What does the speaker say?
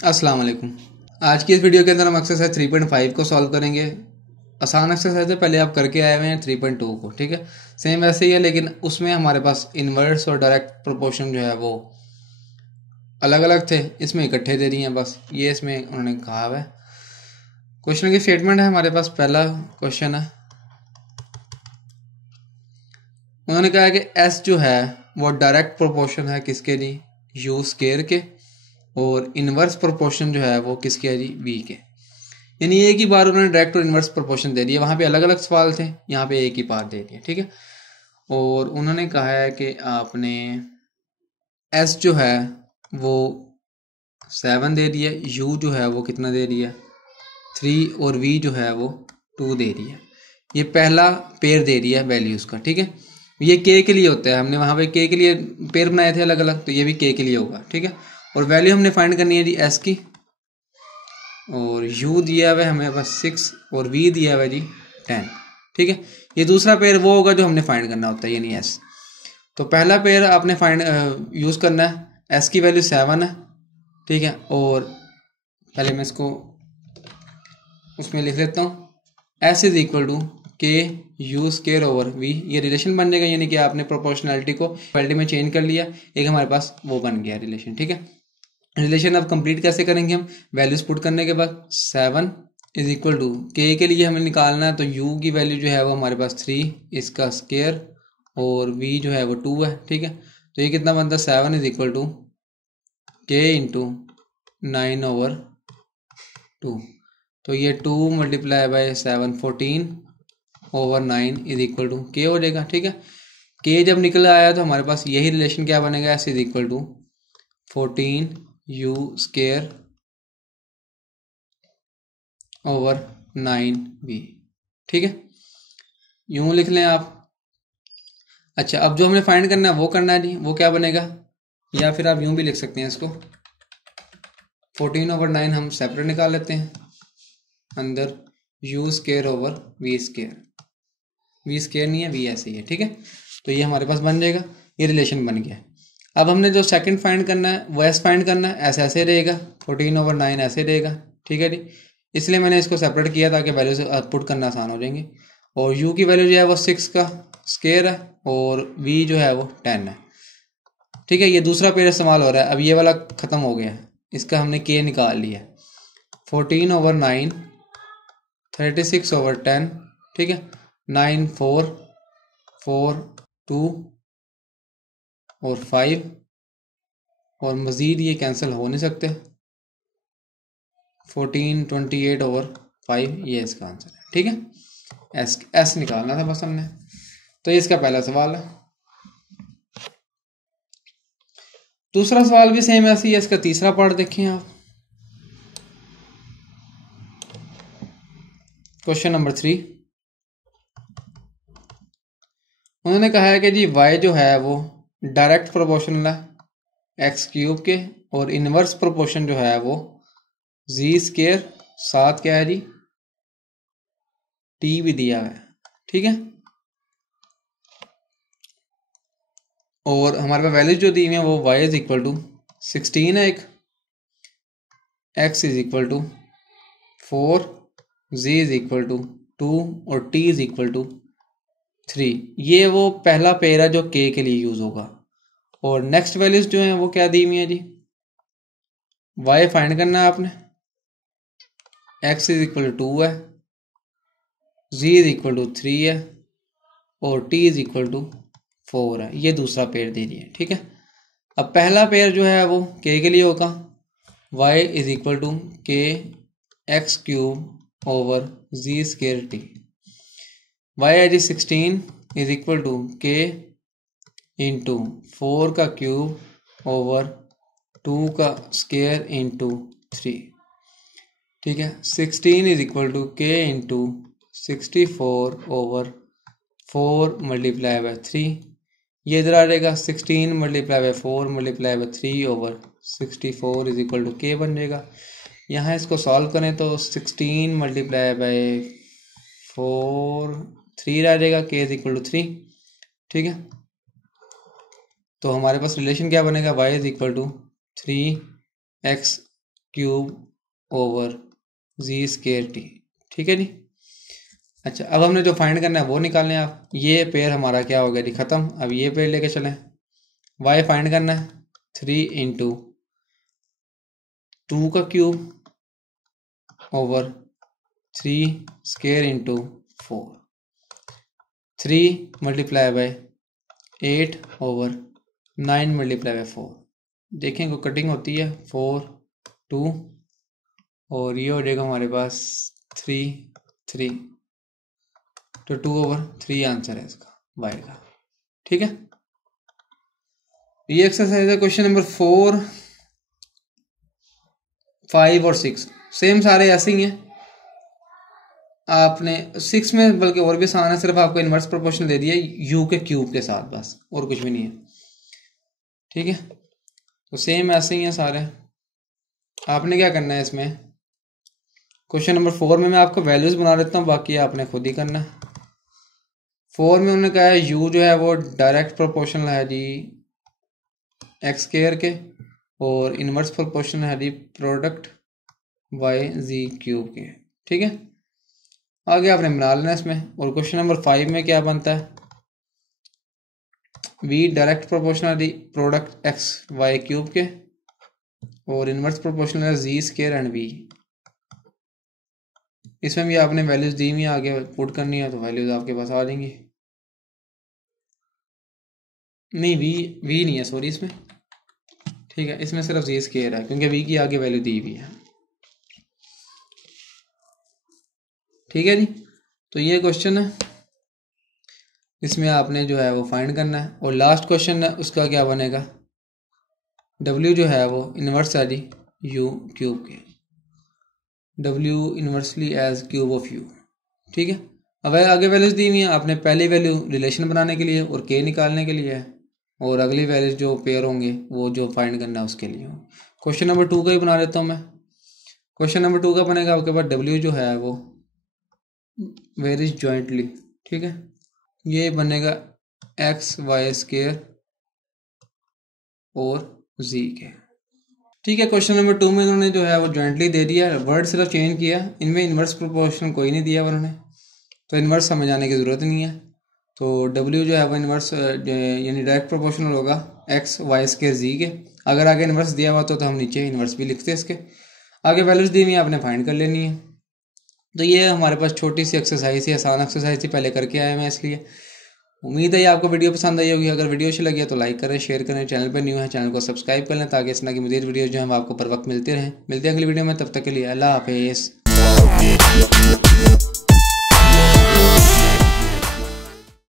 अस्सलाम वालेकुम। आज की इस वीडियो के अंदर हम एक्सरसाइज 3.5 को सॉल्व करेंगे। आसान एक्सरसाइज है, पहले आप करके आए हुए हैं 3.2 को, ठीक है। सेम वैसे ही है, लेकिन उसमें हमारे पास इन्वर्स और डायरेक्ट प्रोपोर्शन जो है वो अलग अलग थे, इसमें इकट्ठे दे दिए हैं। बस ये इसमें उन्होंने कहा है। क्वेश्चन की स्टेटमेंट है हमारे पास। पहला क्वेश्चन है, उन्होंने कहा है कि एस जो है वो डायरेक्ट प्रोपोर्शन है किसके जी, यू स्केयर के, और इन्वर्स प्रोपोर्शन जो है वो किसके है जी, वी के। यानी एक ही बार उन्होंने डायरेक्ट और इन्वर्स प्रोपोर्शन दे दिया। वहाँ पे अलग अलग सवाल थे, यहाँ पे एक ही बार दे दिया, ठीक है। और उन्होंने कहा है कि आपने एस जो है वो 7 दे दिया, यू जो है वो कितना दे दिया 3, और वी जो है वो 2 दे दिया। ये पहला पेयर दे दिया वैल्यूज़ का, ठीक है। ये के लिए होता है, हमने वहाँ पे के लिए पेयर बनाए थे अलग अलग, तो ये भी के लिए होगा, ठीक है। और वैल्यू हमने फाइंड करनी है जी एस की, और u दिया हुआ है हमें बस 6, और v दिया हुआ है जी 10, ठीक है। ये दूसरा पेयर वो होगा जो हमने फाइंड करना होता है, यानी s। तो पहला पेयर आपने फाइंड यूज़ करना है, s की वैल्यू 7 है, ठीक है। और पहले मैं इसको उसमें लिख लेता हूँ, s इज इक्वल टू के यू स्केयर ओवर v। ये रिलेशन बन जाएगा, यानी कि आपने प्रोपोर्शनैलिटी को क्वालिटी में चेंज कर लिया, एक हमारे पास वो बन गया रिलेशन, ठीक है। रिलेशन अब कंप्लीट कैसे करेंगे हम, वैल्यूज पुट करने के बाद 7 इज इक्वल टू के लिए हमें निकालना है, तो u की वैल्यू जो है वो हमारे पास 3, इसका स्केयर, और v जो है वो 2 है, ठीक है। तो ये कितना बनता है, 7 is equal to k into 9/2। तो ये 2 multiply by 7 14 over 9 is equal to k हो जाएगा, ठीक है। के जब निकल आया तो हमारे पास यही रिलेशन क्या बनेगा, s is equal to 14 u square over 9v, ठीक है। यूं लिख लें आप। अच्छा, अब जो हमने फाइंड करना है वो करना है जी, वो क्या बनेगा, या फिर आप यूं भी लिख सकते हैं इसको, 14/9 हम सेपरेट निकाल लेते हैं, अंदर u square over v square. v square नहीं है, v ऐसे ही है, ठीक है। तो ये हमारे पास बन जाएगा, ये रिलेशन बन गया। अब हमने जो सेकंड फाइंड करना है वो एस फाइंड करना है, ऐसे ऐसे रहेगा, 14/9 ऐसे रहेगा, ठीक है जी। इसलिए मैंने इसको सेपरेट किया ताकि वैल्यू से पुट करना आसान हो जाएंगे। और u की वैल्यू जो है वो 6 का स्केयर है, और v जो है वो 10 है, ठीक है। ये दूसरा पेयर इस्तेमाल हो रहा है। अब ये वाला ख़त्म हो गया, इसका हमने k निकाल लिया, 14/9 36/10, ठीक है। 9 4 4 2 और 5, और मज़ीद ये कैंसिल हो नहीं सकते, 14 28/5, ये इसका आंसर है, ठीक है। एस निकालना था बस हमने। तो ये इसका पहला सवाल है। दूसरा सवाल भी सेम ऐसे ही है, इसका तीसरा पार्ट देखें आप। क्वेश्चन नंबर 3, उन्होंने कहा है कि जी y जो है वो डायरेक्ट प्रोपोर्शनल है x³ के, और इनवर्स प्रोपोर्शन जो है वो z स्केयर, साथ क्या है जी t भी दिया है, ठीक है। और हमारे पास वैल्यूज जो दी हुई है वो y इज इक्वल टू 16 है एक, x is equal to 4, z is equal to 2, और t इज इक्वल टू 3। ये वो पहला पेयर है जो k के लिए यूज होगा। और नेक्स्ट वैल्यूज जो हैं वो क्या दी हुई है जी, y फाइंड करना है आपने, x इज इक्वल टू 2 है, z इज इक्वल टू 3 है, और t इज इक्वल टू 4 है। ये दूसरा पेयर दे दिया है, ठीक है। अब पहला पेयर जो है वो k के लिए होगा, y इज इक्वल टू के x³ over z square t। y है जी 16 is equal to k into 4 का क्यूब ओवर 2 का स्केयर इंटू 3, ठीक है। 16 is equal to k into 64 over 4 multiply by 3। ये इधर आ जाएगा, 16 multiply by 4 multiply by 3 over 64 is equal to k बन जाएगा। यहाँ इसको सॉल्व करें तो 16 मल्टीप्लाई बाय 4 3 आ जाएगा, के इज इक्वल टू 3, ठीक है। तो हमारे पास रिलेशन क्या बनेगा, y is equal to 3x cube over g square t. ठीक है जी। अच्छा, अब हमने जो फाइंड करना है वो निकालने हैं आप। ये पेयर हमारा क्या हो गया जी, ख़त्म। अब ये पेयर लेके चलें। वाई फाइंड करना है 3 इंटू 2 का cube over 3 square into 4, 3 multiply by 8 over 9 multiply by 4। देखें को कटिंग होती है 4 2 और ये हो जाएगा हमारे पास 3 3, तो 2 ओवर 3 आंसर है इसका वाई का। ठीक है, ये एक्सरसाइज है क्वेश्चन नंबर 4 5 और 6 सेम सारे ऐसे ही हैं। आपने 6 में बल्कि और भी आसान है, सिर्फ आपको इन्वर्स प्रोपोर्शन दे दिया यू के क्यूब के साथ, बस और कुछ भी नहीं है। ठीक है, तो सेम ऐसे ही हैं सारे। आपने क्या करना है इसमें, क्वेश्चन नंबर 4 में मैं आपको वैल्यूज बना देता हूँ, बाकी आपने खुद ही करना है। 4 में उन्होंने कहा है u जो है वो डायरेक्ट प्रोपोर्शनल है जी एक्स स्क्वायर के, और इनवर्स प्रोपोर्शनल है जी प्रोडक्ट वाई जी क्यूब के। ठीक है, आगे आपने बना लेना इसमें। और क्वेश्चन नंबर 5 में क्या बनता है, v डायरेक्ट प्रोपोर्शनल जी प्रोडक्ट एक्स वाई क्यूब के, और इनवर्स प्रोपोर्शनल है जी स्क्वायर एंड v। इसमें भी आपने वैल्यूज दी हुई आगे पुट करनी है, तो वैल्यूज आपके पास आ जाएंगी। नहीं v नहीं है, सॉरी इसमें। ठीक है, इसमें सिर्फ जी स्क्वायर है क्योंकि v की आगे वैल्यू दी हुई है। ठीक है जी, तो ये क्वेश्चन है, इसमें आपने जो है वो फाइंड करना है। और लास्ट क्वेश्चन है उसका क्या बनेगा, w जो है वो इनवर्स है जी u क्यूब के, w inversely as cube of u। ठीक है, अब आगे वैल्यूज दी हुई हैं, आपने पहली वैल्यू रिलेशन बनाने के लिए और k निकालने के लिए है, और अगली वैल्यूज जो पेयर होंगे वो जो फाइंड करना है उसके लिए। क्वेश्चन नंबर 2 का ही बना लेता हूँ मैं। क्वेश्चन नंबर 2 का बनेगा आपके पास w जो है वो वेरीज जॉइंटली। ठीक है, ये बनेगा एक्स वाई स्क्वायर और z के। ठीक है, क्वेश्चन नंबर 2 में इन्होंने जो है वो जॉइंटली दे दिया, वर्ड सिर्फ चेंज किया, इनमें इन्वर्स प्रोपोर्शन कोई नहीं दिया उन्होंने, तो इन्वर्स समझाने की ज़रूरत नहीं है। तो w जो है वो इन्वर्स यानी डायरेक्ट प्रोपोर्शनल होगा एक्स वाई स्क्वायर z के। अगर आगे इन्वर्स दिया हुआ तो हम नीचे इन्वर्स भी लिखते हैं इसके। आगे वैल्यूज दी हुई आपने फाइंड कर लेनी है। तो ये हमारे पास छोटी सी एक्सरसाइज थी, आसान एक्सरसाइज थी, पहले करके आए हैं इसलिए। उम्मीद है आपको वीडियो पसंद आई होगी। अगर वीडियो अच्छी लगी है तो लाइक करें, शेयर करें, चैनल पर न्यू है चैनल को सब्सक्राइब कर लें ताकि इस तरह की मज़ीद वीडियो जो है आपको पर वक्त मिलते रहें। मिलते हैं अगली वीडियो में, तब तक के लिए अल्लाह हाफिज़।